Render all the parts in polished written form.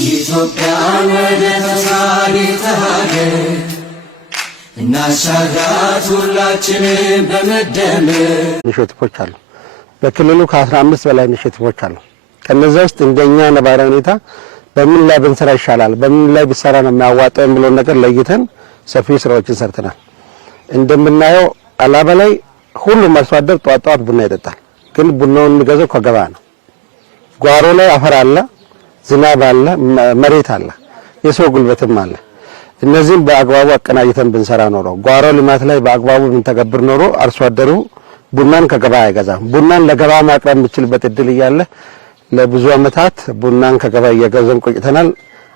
ኢትዮጵያን ወደ ተስፋ ሀገር እናሻግራት ሁላችንም በመደመር ኢኒሼቲቮች አሉ። በክልሉ ከ15 በላይ ኢኒሼቲቮች አሉ። ከነዛ ውስጥ እንደኛ ነባራዊ ሁኔታ በምን ላይ ብንሰራ ይሻላል፣ በምን ላይ ቢሰራ ነው የሚያዋጣው የሚለው ነገር ለይተን ሰፊ ስራዎችን ሰርተናል። እንደምናየው አላባ ላይ ሁሉም አርሶ አደር ጧት ቡና ይጠጣል። ግን ቡናውን የሚገዛው ከገበያ ነው። ጓሮ ላይ አፈር አለ፣ ዝናብ አለ፣ መሬት አለ፣ የሰው ጉልበትም አለ። እነዚህም በአግባቡ አቀናጅተን ብንሰራ ኖሮ ጓሮ ልማት ላይ በአግባቡ ብንተገብር ኖሮ አርሶ አደሩ ቡናን ከገበያ አይገዛም። ቡናን ለገበያ ማቅረብ የሚችልበት እድል እያለ ለብዙ አመታት ቡናን ከገበያ እየገዛን ቆይተናል።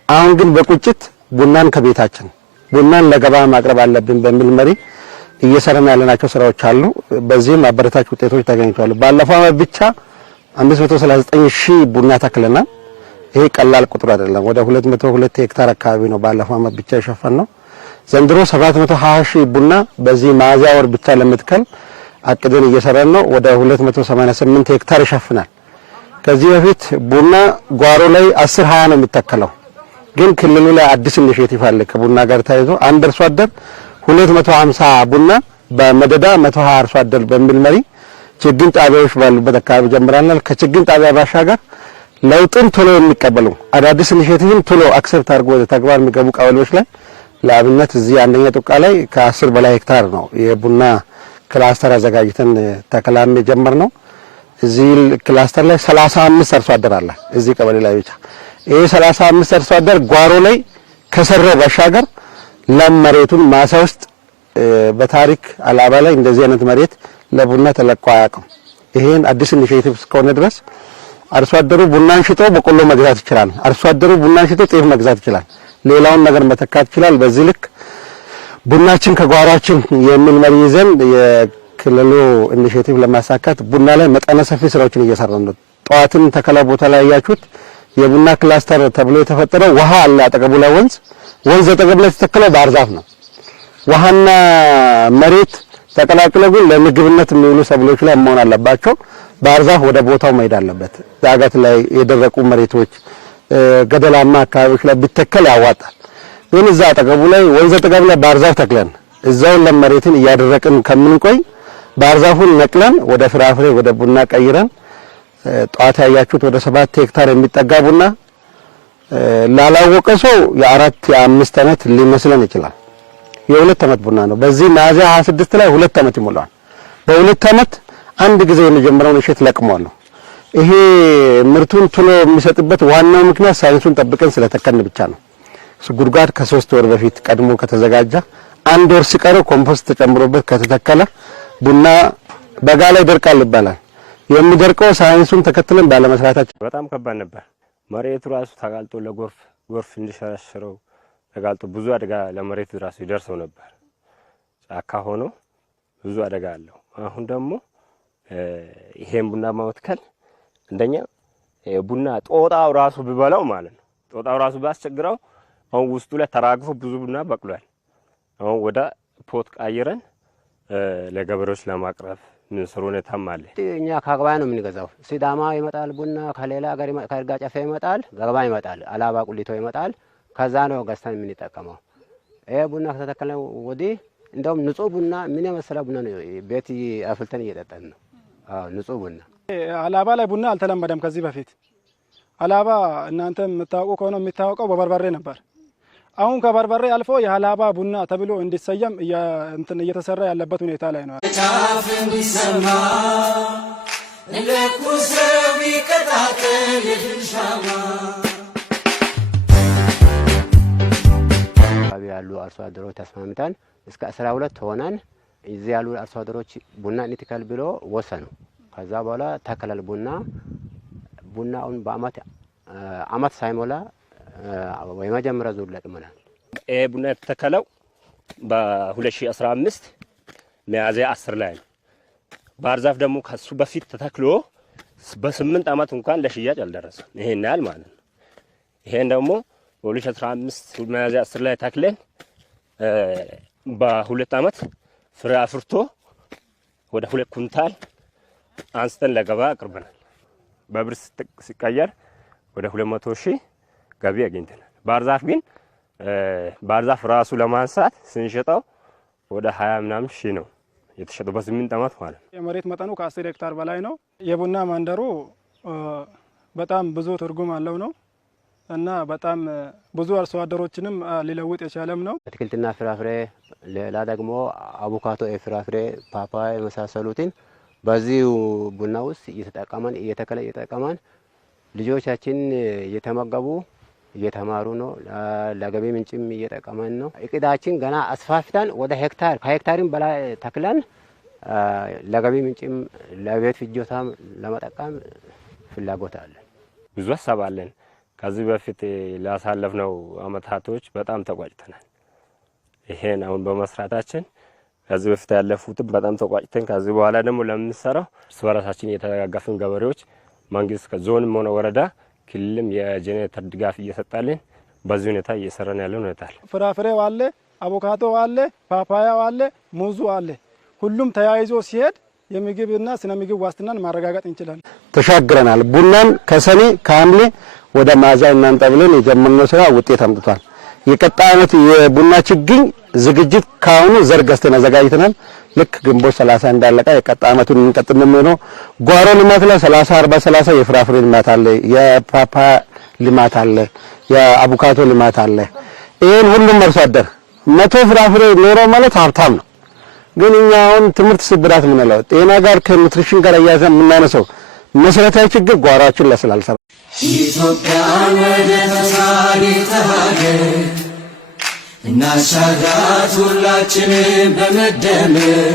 አሁን ግን በቁጭት ቡናን ከቤታችን ቡናን ለገበያ ማቅረብ አለብን በሚል መሪ እየሰራን ያለናቸው ስራዎች አሉ። በዚህም አበረታች ውጤቶች ተገኝተዋል። ባለፈው አመት ብቻ 539,000 ቡና ተክለናል። ይሄ ቀላል ቁጥር አይደለም። ወደ 202 ሄክታር አካባቢ ነው ባለፈው አመት ብቻ የሸፈነው። ዘንድሮ 720,000 ቡና በዚህ ሚያዝያ ወር ብቻ ለመትከል አቅደን እየሰራን ነው። ወደ 288 ሄክታር ይሸፍናል። ከዚህ በፊት ቡና ጓሮ ላይ 10-20 ነው የሚተከለው። ግን ክልሉ ላይ አዲስ ኢኒሼቲቭ አለ ከቡና ጋር ተያይዞ አንድ አርሶ አደር 250 ቡና በመደዳ 120 አርሶ አደር በሚል መሪ ችግኝ ጣቢያዎች ባሉበት አካባቢ ጀምራናል። ከችግኝ ጣቢያ ባሻገር ለውጥን ቶሎ የሚቀበሉ አዳዲስ ኢኒሼቲቭን ቶሎ አክሰፕት አድርጎ ወደ ተግባር የሚገቡ ቀበሌዎች ላይ ለአብነት እዚህ አንደኛ ጡቃ ላይ ከ10 በላይ ሄክታር ነው የቡና ክላስተር አዘጋጅተን ተከላም የጀመርነው። እዚህ ክላስተር ላይ 35 አርሶ አደር አለ እዚህ ቀበሌ ላይ ብቻ። ይሄ 35 አርሶ አደር ጓሮ ላይ ከሰራው ባሻገር ለም መሬቱን ማሳ ውስጥ በታሪክ አላባ ላይ እንደዚህ አይነት መሬት ለቡና ተለቆ አያውቅም። ይሄን አዲስ ኢኒሼቲቭ እስከሆነ ድረስ አርሶ አደሩ ቡናን ሽጦ በቆሎ መግዛት ይችላል። አርሶ አደሩ ቡናን ሽጦ ጤፍ መግዛት ይችላል። ሌላውን ነገር መተካት ይችላል። በዚህ ልክ ቡናችን ከጓሯችን የሚል መሪ ይዘን የክልሉ ኢኒሼቲቭ ለማሳካት ቡና ላይ መጠነ ሰፊ ስራዎችን እየሰራን ነው። ጧትን ተከላ ቦታ ላይ ያያችሁት የቡና ክላስተር ተብሎ የተፈጠረው ውሃ አለ አጠገቡ ላይ ወንዝ አጠገብ ላይ የተተከለው ባህር ዛፍ ነው። ውሃና መሬት ተቀላቅለው ግን ለምግብነት የሚውሉ ሰብሎች ላይ መሆን አለባቸው። ባህር ዛፍ ወደ ቦታው መሄድ አለበት። ዳገት ላይ የደረቁ መሬቶች ገደላማ አካባቢዎች ላይ ቢተከል ያዋጣል። ግን እዛ አጠገቡ ላይ ወንዝ አጠገብ ላይ ባህር ዛፍ ተክለን እዛው ለመሬትን እያደረቅን ከምንቆይ ባህር ዛፉን ነቅለን ወደ ፍራፍሬ ወደ ቡና ቀይረን ጧት ያያችሁት ወደ 7 ሄክታር የሚጠጋ ቡና ላላወቀ ሰው የ4-5 አመት ሊመስለን ይችላል። የ2 አመት ቡና ነው። በዚህ ሚያዝያ 26 ላይ 2 አመት ይሞላል። በ2 አመት አንድ ጊዜ የመጀመሪያውን እሸት ለቅሟል። ይሄ ምርቱን ቶሎ የሚሰጥበት ዋናው ምክንያት ሳይንሱን ጠብቀን ስለተከን ብቻ ነው። ጉድጓድ ከ3 ወር በፊት ቀድሞ ከተዘጋጀ 1 ወር ሲቀረው ኮምፖስት ተጨምሮበት ከተተከለ ቡና በጋ ላይ ደርቃል ይባላል። የሚደርቀው ሳይንሱን ተከትለን ባለመስራታችን በጣም ከባድ ነበር። መሬቱ ራሱ ተጋልጦ ለጎርፍ እንዲሸረሽረው ተጋልጦ ብዙ አደጋ ለመሬቱ ራሱ ይደርሰው ነበር። ጫካ ሆኖ ብዙ አደጋ አለው። አሁን ደግሞ ይሄን ቡና ማውትከል እንደኛ ቡና ጦጣው ራሱ ቢበላው ማለት ነው። ጦጣው ራሱ ባስቸግረው አሁን ውስጡ ላይ ተራግፎ ብዙ ቡና በቅሏል። አሁን ወደ ፖት ቀይረን ለገበሬዎች ለማቅረብ ምን ሰሩ ነታም አለ። እኛ ከገበያ ነው የምንገዛው። ሲዳማ ይመጣል ቡና ከሌላ ሀገር ከእርጋ ጨፌ ይመጣል፣ ገበያ ይመጣል፣ አላባ ቁሊቶ ይመጣል። ከዛ ነው ገዝተን የምንጠቀመው። ይሄ ቡና ከተተከለ ወዲህ እንደውም ንጹህ ቡና ምን የመሰለ ቡና ነው ቤት አፍልተን እየጠጣን ነው። ንጹህ ቡና አላባ ላይ ቡና አልተለመደም ከዚህ በፊት። አላባ እናንተ የምታውቁ ከሆነ የሚታወቀው በበርበሬ ነበር። አሁን ከበርበሬ አልፎ የአላባ ቡና ተብሎ እንዲሰየም እየተሰራ ያለበት ሁኔታ ላይ ነው። ጫፍ እንዲሰማ ለኩሰብ ይቀጣጠል ይሻማ ያሉ አርሶ አደሮች ተስማምተን እስከ 12 ሆነን እዚህ ያሉ አርሶ አደሮች ቡና እንዲተከል ብሎ ወሰኑ። ከዛ በኋላ ተከለል ቡናውን በአመት ሳይሞላ የመጀመሪያ ዙር ለቅመናል። ቡና የተተከለው በ2015 ሚያዝያ 10 ላይ ነው። ባህር ዛፍ ደግሞ ከሱ በፊት ተተክሎ በ8 አመት እንኳን ለሽያጭ አልደረሰም። ይሄን ያህል ማለት ነው። ይሄን ደግሞ በ2015 ሚያዝያ 10 ላይ ተክለን በ2 አመት ፍሬ አፍርቶ ወደ 2 ኩንታል አንስተን ለገበያ አቅርበናል። በብር ሲቀየር ወደ 200,000 ገቢ አግኝተናል። ባህር ዛፍ ግን ባህር ዛፍ ራሱ ለማንሳት ስንሸጠው ወደ 20 ምናምን ሺህ ነው የተሸጠው በ8 ዓመት ማለት ነው። የመሬት መጠኑ ከ10 ሄክታር በላይ ነው። የቡና መንደሩ በጣም ብዙ ትርጉም አለው ነው እና በጣም ብዙ አርሶ አደሮችንም ሊለውጥ የቻለም ነው። አትክልትና ፍራፍሬ፣ ሌላ ደግሞ አቮካዶ፣ ፍራፍሬ፣ ፓፓያ የመሳሰሉትን በዚህ ቡና ውስጥ እየተጠቀመን ልጆቻችን እየተመገቡ እየተማሩ ነው። ለገቢ ምንጭም እየጠቀመን ነው። እቅዳችን ገና አስፋፍተን ወደ ሄክታር ከሄክታርም በላይ ተክለን ለገቢ ምንጭም ለቤት ፍጆታም ለመጠቀም ፍላጎት አለን። ብዙ ሀሳብ አለን። ከዚህ በፊት ላሳለፍነው አመታቶች በጣም ተቋጭተናል። ይሄን አሁን በመስራታችን ከዚህ በፊት ያለፉትን በጣም ተቋጭተን ከዚህ በኋላ ደግሞ ለምንሰራው እርስ በራሳችን እየተጋገፍን ገበሬዎች መንግስት ከዞንም ሆነ ወረዳ ክልልም የጄኔሬተር ድጋፍ እየሰጣልን በዚህ ሁኔታ እየሰራን ያለው ሁኔታ አለ። ፍራፍሬው አለ፣ አቮካዶ አለ፣ ፓፓያው አለ፣ ሙዙ አለ። ሁሉም ተያይዞ ሲሄድ የምግብና ስነ ምግብ ዋስትናን ማረጋገጥ እንችላለን። ተሻግረናል። ቡናን ከሰኔ ከሐምሌ ወደ ሚያዝያ እናንተ ብለን የጀመርነው ስራ ውጤት አምጥቷል። የቀጣይ ዓመት የቡና ችግኝ ዝግጅት ካሁኑ ዘር ገዝተን አዘጋጅተናል። ልክ ግንቦት 30 እንዳለቀ የቀጣይ ዓመቱን እንቀጥል ነው። ጓሮ ልማት ላይ 30 40 30 የፍራፍሬ ልማት አለ፣ የፓፓያ ልማት አለ፣ የአቮካዶ ልማት አለ። ይሄን ሁሉም አርሶ አደር 100 ፍራፍሬ ኖሮ ማለት ሀብታም ነው። ግን እኛ አሁን ትምህርት ስብራት ምንለው ጤና ጋር ከኑትሪሽን ጋር እያዘን የምናነሳው መሰረታዊ ችግር ጓሯችን ላይ ስላልሰራ ኢትዮጵያን ወደ ተሳሪተ ሀገር እናሻግራት ሁላችንም በመደመር